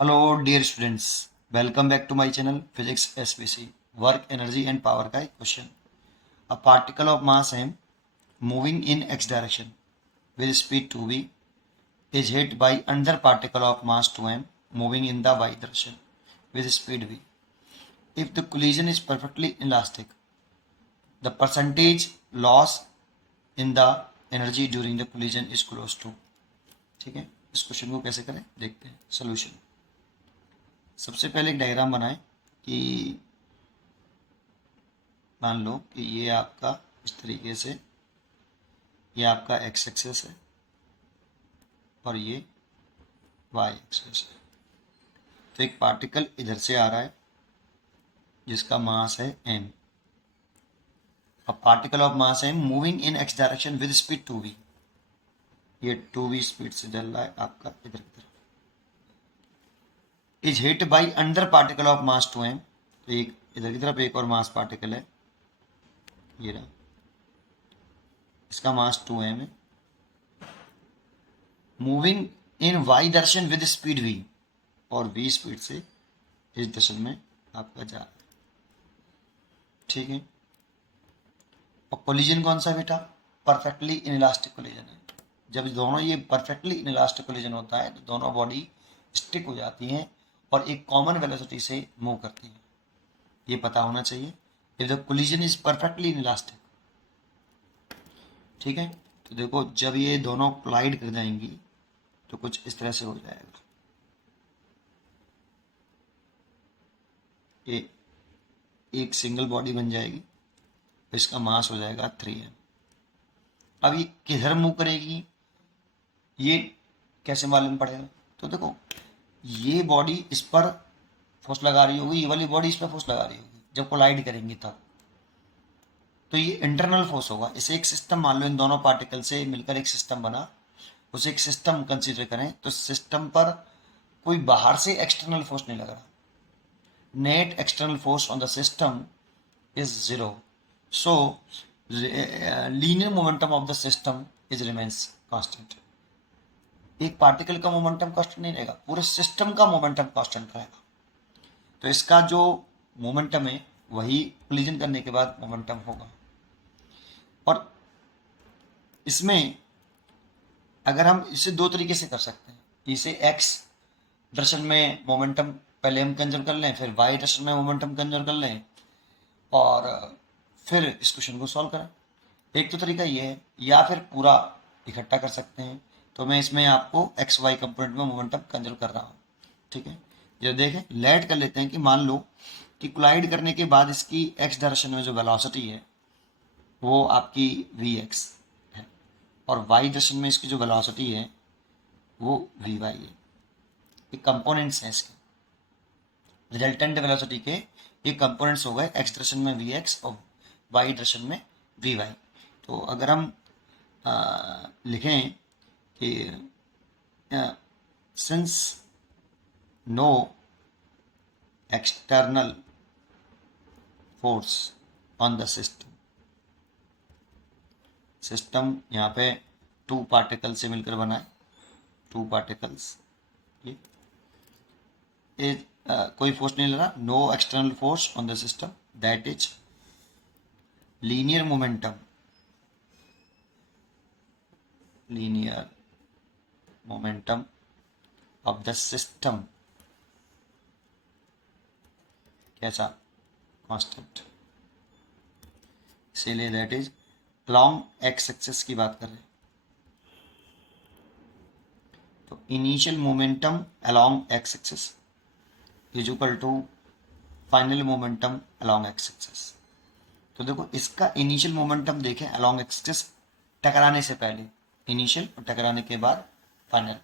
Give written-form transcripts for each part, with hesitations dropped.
Hello dear students, welcome back to my channel Physics SPC. Work, energy and power का एक question. A particle of mass m moving in x direction with speed 2v is hit by another particle of mass 2m moving in the y direction with speed v. If the collision is perfectly elastic, the percentage loss in the energy during the collision is close to. ठीक है, इस question को कैसे करें देखते हैं. Solution. सबसे पहले एक डायग्राम बनाएं कि मान लो कि ये आपका इस तरीके से ये आपका एक्स एक्सेस है और ये वाई एक्सेस है. तो एक पार्टिकल इधर से आ रहा है जिसका मास है m. A particle of mass m moving in x direction with speed 2v. ये 2v स्पीड से चल रहा है आपका इधर की तरफ. Is hit by under particle of mass 2m. तो एक इधर की तरफ एक और मास पार्टिकल है, ये रहा, इसका मास 2m है. Moving in Y direction with speed v, और v स्पीड से इस दिशा में आपका जा रहा है. ठीक है. और कोलिजन कौन सा बेटा? परफेक्टली इनइलास्टिक कोलिजन है. जब दोनों ये परफेक्टली इनइलास्टिक कोलिजन होता है तो दोनों बॉडी स्टिक हो जाती हैं और एक कॉमन वेलोसिटी से मूव करती हैं. ये पता होना चाहिए. If the collision is perfectly inelastic. ठीक है. तो देखो जब ये दोनों कोलाइड कर जाएंगी तो कुछ इस तरह से हो जाएगा. ये एक सिंगल बॉडी बन जाएगी, इसका मास हो जाएगा 3m. अब ये किधर मूव करेगी ये कैसे मालूम पड़ेगा? तो देखो ये बॉडी इस पर फोर्स लगा रही होगी, ये वाली बॉडी इस पर फोर्स लगा रही होगी जब कोलाइड करेंगी तब. तो ये इंटरनल फोर्स होगा. इसे एक सिस्टम मान लो, इन दोनों पार्टिकल से मिलकर एक सिस्टम बना, उसे एक सिस्टम कंसीडर करें तो सिस्टम पर कोई बाहर से एक्सटर्नल फोर्स नहीं लग रहा. Net external force on the system is 0. So linear momentum of the system is remains constant. एक पार्टिकल का मोमेंटम कांस्टेंट नहीं रहेगा, पूरे सिस्टम का मोमेंटम कांस्टेंट रहेगा. तो इसका जो मोमेंटम है वही कोलिजन करने के बाद मोमेंटम होगा. और इसमें अगर हम इसे दो तरीके से कर सकते हैं. इसे एक्स डायरेक्शन में मोमेंटम पहले हम कंजर्व कर लें, फिर वाई डायरेक्शन में मोमेंटम कंजर्व कर लें और फिर इस क्वेश्चन को सॉल्व करें. एक तो तरीका ये है, या फिर पूरा इकट्ठा कर सकते हैं. तो मैं इसमें आपको एक्स वाई कंपोनेंट में मोमेंटम कंजर्व कर रहा हूँ. ठीक है. ये देखें, लेट कर लेते हैं कि मान लो कि कोलाइड करने के बाद इसकी एक्स डायरेक्शन में जो वेलोसिटी है वो आपकी वी एक्स है और वाई डायरेक्शन में इसकी जो वेलोसिटी है वो वी वाई है. ये कंपोनेंट्स हैं इसके. रिजल्टेंट वेलोसिटी के ये कंपोनेंट्स हो गए, एक्स डायरेक्शन में वी एक्स और वाई डायरेक्शन में वी वाई. तो अगर हम लिखें कि since no external force on the system. System यहाँ पे टू पार्टिकल से मिलकर बना है, टू पार्टिकल्स. ये कोई फोर्स नहीं लगा. No external force on the system, that is linear momentum. Linear momentum of the system कैसा? कांस्टेंट. इसीलिए that is long X axis की बात कर रहे हैं. तो initial momentum along X axis is equal to final momentum along X axis. तो देखो इसका इनिशियल मोमेंटम देखें अलोंग एक्स एक्सिस टकराने से पहले, इनिशियल और टकराने के बाद फाइनल.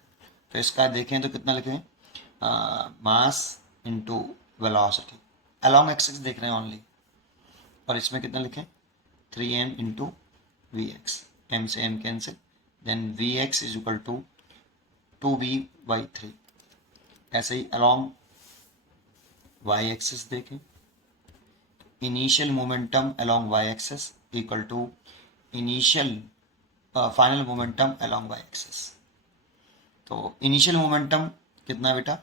तो इसका देखें तो कितना लिखें? Mass into velocity. Along axis देख रहे हैं ओनली. और इसमें कितना लिखें? 3m into V X. M से M cancel, then V X is equal to 2v/3. ऐसे ही अलोंग वाई एक्सिस देखें. Initial momentum along Y axis equal to initial final momentum along Y axis. तो initial momentum कितना बेटा?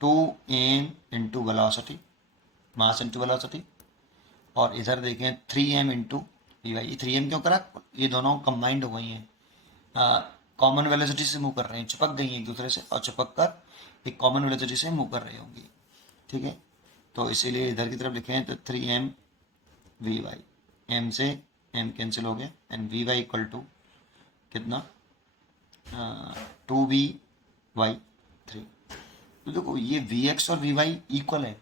2m into velocity, mass into velocity, और इधर देखें 3m into we Y. ये 3m क्यों करा, ये दोनों कंबाइंड हो गई हैं, कॉमन वेलोसिटी से मूव कर रहे हैं, चिपक गई हैं एक दूसरे से, और चिपक कर एक कॉमन वेलोसिटी से मूव कर रही होंगी, ठीक है। तो इसीलिए इधर की तरफ लिखें तो 3m वी वाई, एम से m कैंसिल हो गया, and V Y equal to कितना, 2v/3। तो देखो ये vx और vy इक्वल है,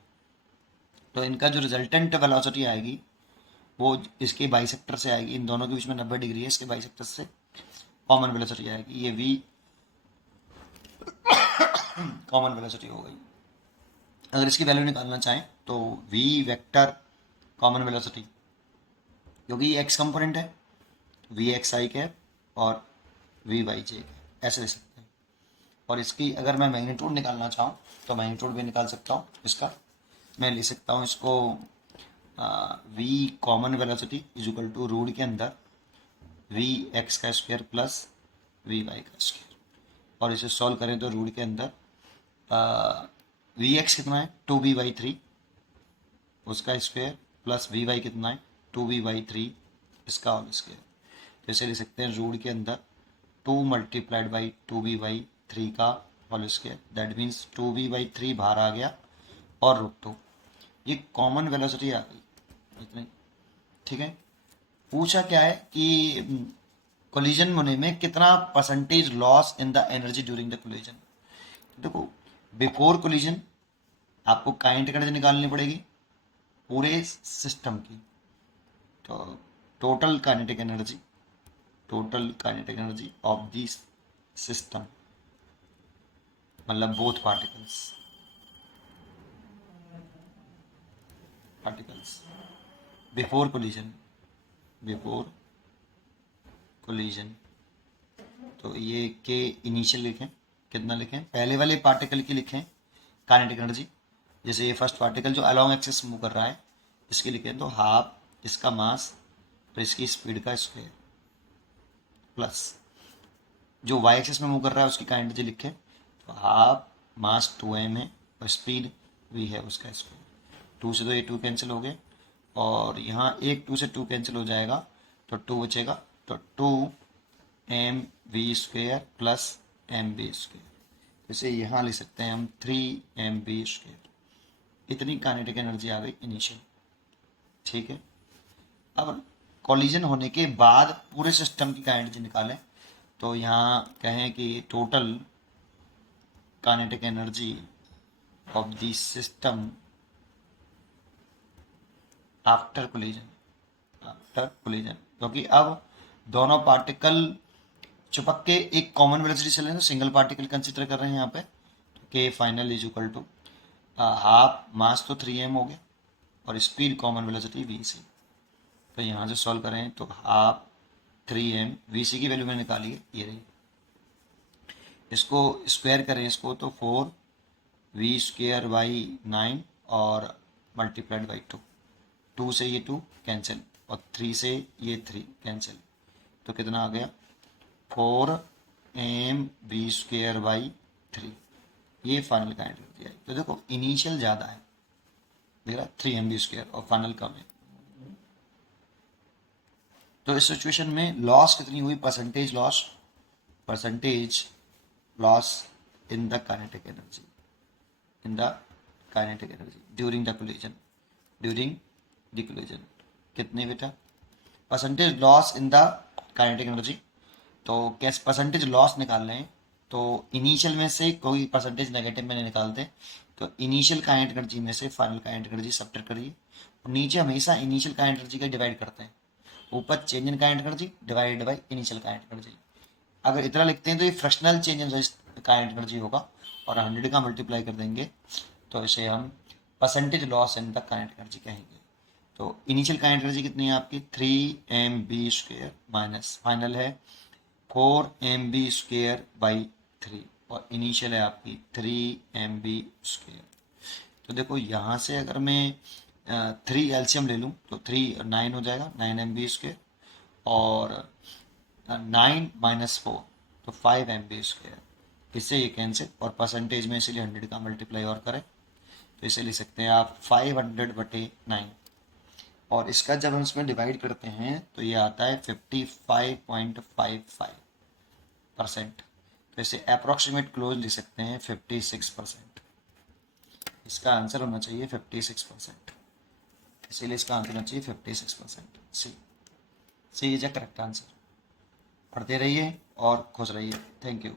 तो इनका जो रिजल्टेंट वेलोसिटी आएगी वो इसके बाइसेक्टर से आएगी, इन दोनों के बीच में 90 डिग्री है, इसके बाइसेक्टर से कॉमन वेलोसिटी आएगी, ये v कॉमन वेलोसिटी हो गई। अगर इसकी वैल्यू निकालना चाहें तो v वेक्टर कॉमन वेलोसिटी, क्योंकि ये x कंपोनेंट है, वी एक्स आई कैप और वी वाई जे कैप, ऐसे ले सकते हैं। और इसकी अगर मैं मैग्नीट्यूड निकालना चाहूँ तो मैग्नीट्यूड भी निकाल सकता हूँ इसका, मैं ले सकता हूँ इसको V common velocity is equal to root के अंदर वी एक्स का स्क्वायर प्लस वी वाई का स्क्वायर, और इसे सॉल्व करें तो रूट के अंदर वी एक्स कितना है 2v/3 उसका स्क्वायर प्लस वी वाई कितना है 2v/3 इसका होल स्क्वायर। तो इसे ले सकते हैं रूट के अंदर 2 मल्टीप्लाइड बाई 2v/3 का whole square, that means 2v/3 बाहर आ गया और √2, ये कॉमन वेलोसिटी आ गई इतनी, ठीक है। पूछा क्या है कि कोलिजन होने में कितना percentage loss in the energy during the collision. देखो बिफोर कोलिजन आपको काइनेटिक एनर्जी निकालनी पड़ेगी पूरे सिस्टम की, तो total kinetic energy of this system, मतलब बोथ पार्टिकल्स बिफोर कोलिजन, तो ये के इनिशियल लिखें, कितना लिखें, पहले वाले पार्टिकल की लिखें काइनेटिक एनर्जी, जैसे ये फर्स्ट पार्टिकल जो अलोंग एक्सिस मूव कर रहा है इसकी लिखें तो हाफ इसका मास तो इसकी स्पीड का स्क्वायर, प्लस जो वाई एक्सिस में मूव कर रहा है उसकी काइनेटिक एनर्जी लिखें तो हाफ मास 2m है और स्पीड v है उसका स्क्वायर। 2 से तो ये 2 कैंसिल हो गए, और यहाँ एक 2 से 2 कैंसिल हो जाएगा तो 2 बचेगा, तो 2mv² प्लस mv², इसे यहाँ लिख सकते हैं हम 3mv²। इतनी काइनेटिक एनर्जी आ गई इनिशियल, ठीक है। अब कॉलिजन होने के बाद पूरे सिस्टम की काइनेटिक एनर्जी निकालें तो यहाँ कहें कि total kinetic energy of the system after collision, क्योंकि अब दोनों पार्टिकल चिपक के एक कॉमन वेलोसिटी से लें तो सिंगल पार्टिकल कंसिडर कर रहे हैं यहाँ पे, तो K final is equal to half mass तो 3m हो गया और speed common velocity v C, तो यहाँ से सॉल्व करें तो हाफ 3m v सी की वैल्यू मैंने निकाली है ये रही, इसको स्क्वायर करें इसको तो 4v²/9 और मल्टीप्लाइड बाई 2 से ये 2 कैंसिल और 3 से ये 3 कैंसिल, तो कितना आ गया 4mv²/3, ये फाइनल काइनेटिक एनर्जी आई। तो देखो इनिशियल ज़्यादा है, देख रहा 3mv² और फाइनल कम है, तो इस सिचुएशन में लॉस कितनी हुई, percentage loss in the kinetic energy during the collision कितने बेटा, percentage loss in the kinetic energy, तो कैसे परसेंटेज लॉस निकाल रहे हैं तो इनिशियल में से कोई परसेंटेज नेगेटिव में निकालते, तो इनिशियल काइनेटिक एनर्जी में से फाइनल काइनेटिक एनर्जी सब्ट्रैक्ट करिए, और नीचे हमेशा इनिशियल काइनेटिक एनर्जी का डिवाइड करते हैं, ऊपर change in kinetic energy divided by initial kinetic energy. अगर इतना लिखते हैं तो ये fractional change in kinetic energy होगा, और 100 का मल्टीप्लाई कर देंगे तो इसे हम percentage loss in the kinetic energy कहेंगे। तो इनिशियल काइनेटिक एनर्जी कितनी है आपकी 3mv² माइनस फाइनल है 4mv²/3 और इनिशियल है आपकी 3mv²। तो देखो यहाँ से अगर मैं 3 एलसीएम ले लूँ तो 3 9 हो जाएगा 9mv² और 9 - 4 तो 5mv², इससे ये कैंसिल, और परसेंटेज में इसीलिए 100 का मल्टीप्लाई और करें तो इसे लिख सकते हैं आप 500/9, और इसका जब हम इसमें डिवाइड करते हैं तो ये आता है 55.55%। तो इसे अप्रॉक्सीमेट क्लोज लिख सकते हैं 56%। इसका आंसर होना चाहिए 56%, इसीलिए इसका आंसर होना चाहिए 56%। सी इज अ करेक्ट आंसर। पढ़ते रहिए और खुश रहिए। Thank you.